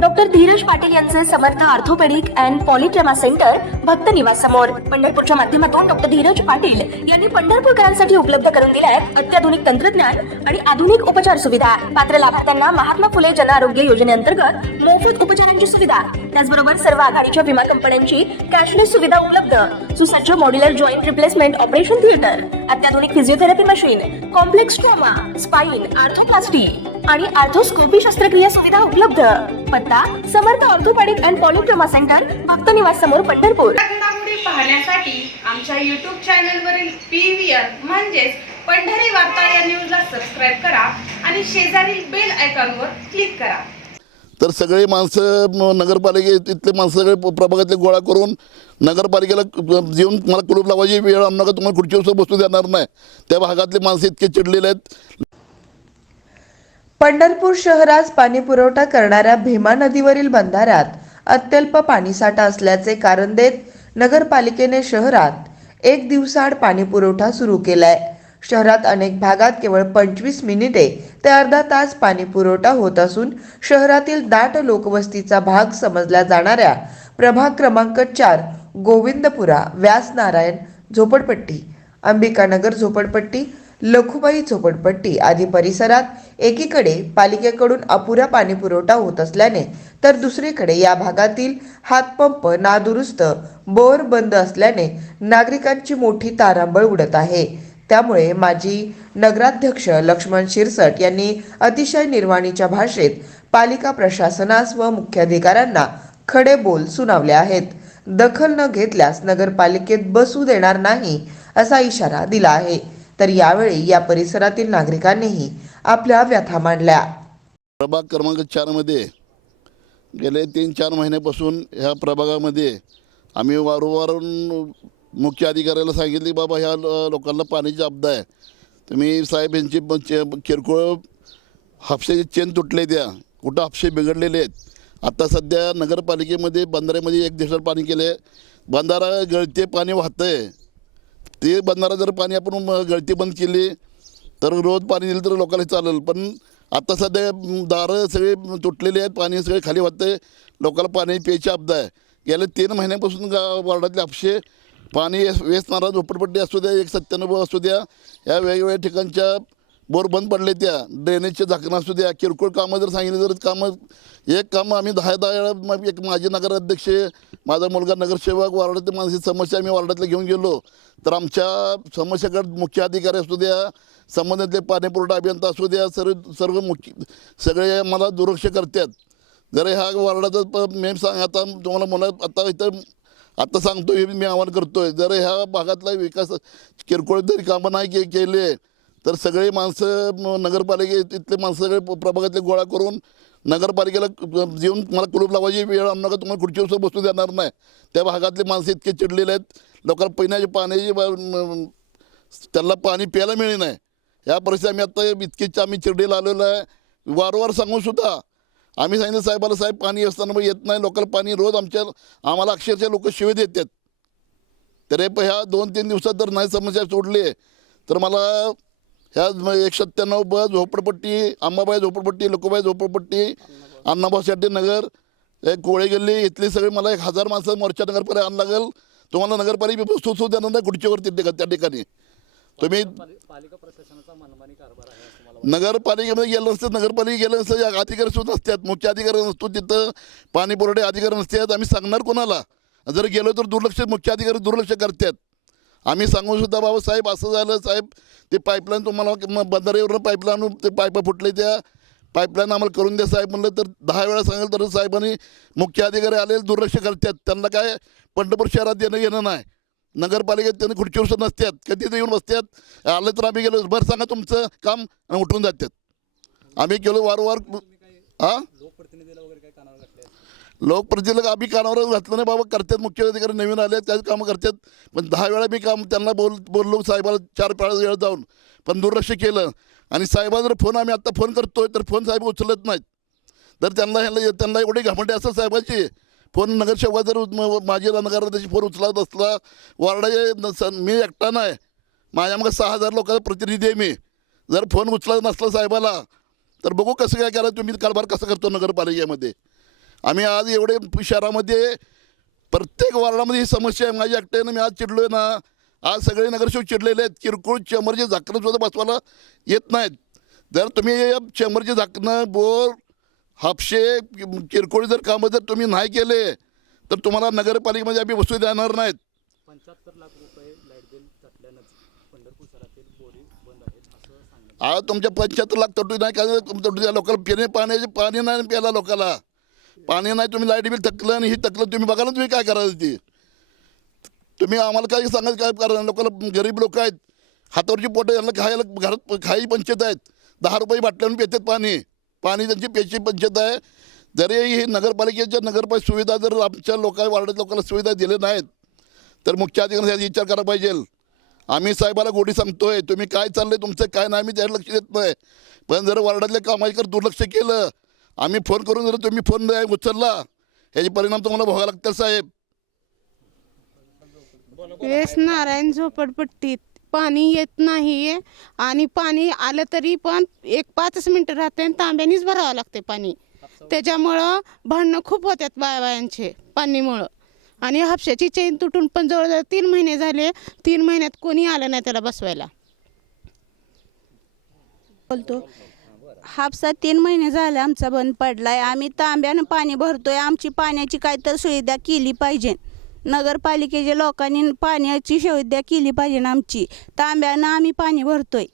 Doctor Dheeraj Patil यांचे Samarth orthopaedic and polytrauma centre भक्त निवास समोर पंढरपूरच्या माध्यमातून डॉक्टर धीरज पाटील यांनी पंढरपूरकरांसाठी उपलब्ध करून दिल्या आहेत अत्याधुनिक तंत्रज्ञान आणि आधुनिक उपचार सुविधा. पात्र लाभार्थ्यांना महात्मा फुले जन आरोग्य योजनेअंतर्गत मोफत उपचारांची सुविधा. त्याचबरोबर सर्व आघाडीच्या विमा कंपन्यांची कॅशलेस सुविधा उपलब्ध. सुसज्ज modular joint replacement operation theatre अत्याधुनिक physiotherapy machine complex trauma spine arthroplasty. आणि आर्थोस्कोपी शस्त्रक्रिया सुविधा उपलब्ध. पत्ता Samarth orthopaedic and polytrauma centre भक्त निवास समोर पंढरपूर. घडामोडी पाहण्यासाठी आमच्या युट्यूब चॅनलवरील पी व्ही आर म्हणजेच पंढरी वार्ता या न्यूजला सबस्क्राईब करा आणि शेजारील बेल आयकॉनवर क्लिक करा. तर सगळे माणसं नगरपालिके तिथले माणसं सगळे प्रभागातले गोळा करून नगरपालिकेला क- येऊन मला कुलूप लावायची वेळ आणू नका तुम्हाला खुर्चीवर बसू देणार नाही? त्या भागातले माणसं इतके चिडलेले आहेत. पंढरपूर शहरास पाणी पुरवठा करणाऱ्या भीमा नदीवरील बंधाऱ्यात अत्यल्प पाणीसाठा असल्याचे कारण देत नगरपालिकेने शहरात एक दिवसाआड पाणी पुरवठा सुरू केलाय. शहरात अनेक भागात केवळ पंचवीस मिनिटे ते अर्धा तास पाणी पुरवठा होत असून शहरातील दाट लोकवस्तीचा भाग समजल्या जाणाऱ्या प्रभाग क्रमांक चार गोविंदपुरा व्यासनारायण झोपडपट्टी अंबिकानगर झोपडपट्टी लखुबाई झोपडपट्टी आदी परिसरात एकीकडे पालिकेकडून अपुरा पाणी पुरवठा होत असल्याने तर दुसरीकडे या भागातील हातपंप नादुरुस्त बोर बंद असल्याने नागरिकांची मोठी तारांबळ उडत आहे. त्यामुळे माजी नगराध्यक्ष लक्ष्मण शिरसट यांनी अतिशय निर्वाणीच्या भाषेत पालिका प्रशासनास व मुख्याधिकाऱ्यांना खडे बोल सुनावले आहेत. दखल न घेतल्यास नगरपालिकेत बसू देणार नाही असा इशारा दिला आहे. तर यावेळी या परिसरातील नागरिकांनीही आपल्या व्यथा मांडल्या. प्रभाग क्रमांक चारमध्ये गेले तीन चार महिन्यापासून ह्या प्रभागामध्ये आम्ही वारंवार मुख्य अधिकाऱ्याला सांगितले बाबा ह्या लोकांना पाण्याची आपदा आहे. तुम्ही साहेब यांची किरकोळ हापशेचे चेन तुटले त्या कुठं हापशे बिघडलेले आहेत? आता सध्या नगरपालिकेमध्ये बंधाऱ्यामध्ये एक दिवसात पाणी केले बंधारा गळते पाणी वाहतं आहे ते बंधारा जर पाणी आपण म- गळती बंद केली तर रोज पाणी दिलं तर लोकांना चालेल. पण आता सध्या दारं सगळे तुटलेले आहेत पाणी सगळे खाली वाहतं लोकांना पाणी प्यायची आपदा आहे. गेल्या तीन महिन्यापासून गा वार्डातले हापशे पाणी वेचणारा झोपडपट्टी असू द्या एक सत्त्याण्णव असू द्या या वेगवेगळ्या ठिकाणच्या बोर बंद पडले त्या. ड्रेनेजचे झाकणं असू द्या किरकोळ कामं जर सांगितली तर कामं. एक कामं आम्ही दहा दहा वेळा मग एक माजी नगराध्यक्ष माझा मुलगा नगरसेवक वार्डातील मानसिक समस्या आम्ही वार्डातल्या घेऊन गेलो. तर आमच्या समस्याकडे मुख्य अधिकारी असू द्या संबंधितले पाणीपुरवठा अभियंता असू द्या सर्व सर्व मुख्य सगळे मला दुर्लक्ष करतात. जर ह्या वार्डाचं प मेन सांग आता तुम्हाला मला आता इथं आता सांगतो हे मी आवाहन करतोय. जर ह्या भागातला विकास किरकोळ जरी कामं नाही के केले तर सगळे माणसं म- नगरपालिके तिथले माणसं सगळे प- प्रभागातले गोळा करून नगरपालिकेला येऊन मला कुलूप लावायची वेळ आणू नका तुम्हाला खुर्चीवर बसू देणार नाही. त्या भागातले माणसं इतके चिडलेले आहेत. लोकांना पिण्याचे पाण्याची त्यांना पाणी प्यायला मिळे नाही. या परिस्थिती आम्ही आत्ता इतके आम्ही चिरडीला आलेलो आहे. वारंवार सांगून सुद्धा. आम्ही सांगितलं साहेबाला साहेब पाणी असताना मग येत नाही. लोकांना पाणी रोज आमच्या आम्हाला अक्षरशः लोक शिवे देतात. तर हे प- ह्या दोन तीन दिवसात जर नाही समस्या सोडली तर मला ह्या म- एक सत्त्याण्णव ब झोपडपट्टी अंबाबाई झोपडपट्टी लोकोबाई झोपडपट्टी अण्णाभाऊ शेट्टी नगर कोळे गल्ली इथली सगळी मला एक हजार माणसं मोर्चा नगरपालिका आण लागेल. तुम्हाला नगरपालिका बसू सुद्धा देणार नाही खुर्चीवरती त्या त्या ठिकाणी. तुम्ही नगरपालिकेमध्ये गेलं नसतं नगरपालिका गेलं नसतं या अधिकारी सुद्धा नसतात. मुख्य अधिकारी नसतो तिथं. पाणी पुरवठे अधिकारी नसतात. आम्ही सांगणार कोणाला? जर गेलो तर दुर्लक्ष मुख्य अधिकारी दुर्लक्ष करतात. आम्ही सांगू सुद्धा बाबा साहेब असं झालं साहेब ते पाईपलाईन तुम्हाला म- बंधाऱ्यावरून पाईपलाईन ते पाईप फुटले त्या पाईपलाईन आम्हाला करून द्या साहेब म्हणलं. तर दहा वेळा सांगेल तर साहेबांनी मुख्य अधिकारी आले दुर्लक्ष करतात. त्यांना काय पंढरपूर शहरात देणं घेणं नाही. नगरपालिकेत त्यांनी खुर्चीवर सुद्धा नसतात. कधी ते येऊन बसतात? आलं तर आम्ही गेलो. बरं सांगा तुमचं काम आणि उठून जातात. आम्ही केलो वारंवार हां लोकप्रतिनिधीला आम्ही कानावर घातलं नाही बाबा करतात मुख्य अधिकारी नवीन आले त्याच कामं करतात. पण दहा वेळा मी काम त्यांना बोल बोललो साहेबाला चार पाच वेळा जाऊन. पण दुर्लक्ष केलं. आणि साहेबाला जर फोन आम्ही आत्ता फोन करतोय तर फोन साहेब उचलत नाहीत. तर त्यांना ह्याला त्यांना एवढी घामंडी असं साहेबाची. फोन नगरसेवा जर म- माझी नगराध्यक्ष फोन उचलत असला वार्डा मी एकटा नाही. माझ्या मग सहा हजार लोकांचा प्रतिनिधी आहे मी. जर फोन उचलत नसला साहेबाला तर बघू कसं काय करा तुम्ही कारभार कसं करतो नगरपालिकेमध्ये. आम्ही आज एवढे शहरामध्ये प्रत्येक वार्डामध्ये ही समस्या आहे. माझ्या एकट्यानं मी आज चिडलो आहे ना. आज सगळे नगरसेवक चिडलेले आहेत. किरकोळ चेंबरचे झाकणं सुद्धा बसवायला येत नाहीत. जर तुम्ही या चेंबरचे झाकणं बोर हापशे किरकोळ जर कामं जर तुम्ही नाही केले तर तुम्हाला नगरपालिकेमध्ये आम्ही वस्तू देणार नाहीत. पंच्याहत्तर लाख रुपये लाइट बिल थकल्यानंच पंढरपूर शहरातील बोरी बंद आहेत असं सांगण्यात आज तुमच्या पंच्याहत्तर लाख तटू नाही काय तटू द्या. लोकांना पिणे पाण्याचे पाणी नाही प्यायला लोकांना. पाणी नाही तुम्ही लाइट बिल थकलं आणि ही थकलं तुम्ही बघा ना तुम्ही काय करायचं ते. तुम्ही आम्हाला काय सांगायचं काय करा लोकांना गरीब लोक आहेत. हातावरची पोटं यांना खायला घरात खाई पंचायत आहेत. दहा रुपये बाटल्यावर पितात पाणी. पाणी त्यांची प्यायची पंचायत आहे. जरी ही नगरपालिकेच्या नगरपालिका सुविधा जर आमच्या लोका वार्डात लोकांना सुविधा दिल्या नाहीत तर मुख्य अधिकारी विचार करायला पाहिजे. आम्ही साहेबाला गोडी सांगतोय तुम्ही काय चाललंय तुमचं काय नाही आम्ही त्याला लक्ष देत नाही. पण जर वार्डातल्या कामाकडे दुर्लक्ष केलं आम्ही फोन करून जर तुम्ही फोन नाही उचलला ह्याचे परिणाम तुम्हाला भोगावे लागतील साहेब. वेस नारायण झोपडपट्टीत पाणी येत नाहीये आणि पाणी आलं तरी पण एक पाचच मिनटं राहते आणि तांब्यानीच भरावं लागते पाणी. त्याच्यामुळं भांडणं खूप होतात बाया बायांचे पाणीमुळं. आणि हापशाची चेन तुटून पण जवळजवळ तीन महिने झाले तीन महिन्यात कोणी आलं नाही त्याला बसवायला. बोलतो. हापसा तीन महिने झाले आमचा बंद पडलाय. आम्ही तांब्यानं पाणी भरतोय. आमची पाण्याची काय तर सुविधा केली पाहिजे. नगरपालिकेच्या लोकांनी पाण्याची सुविधा केली पाहिजे आमची. तांब्यानं आम्ही पाणी भरतोय.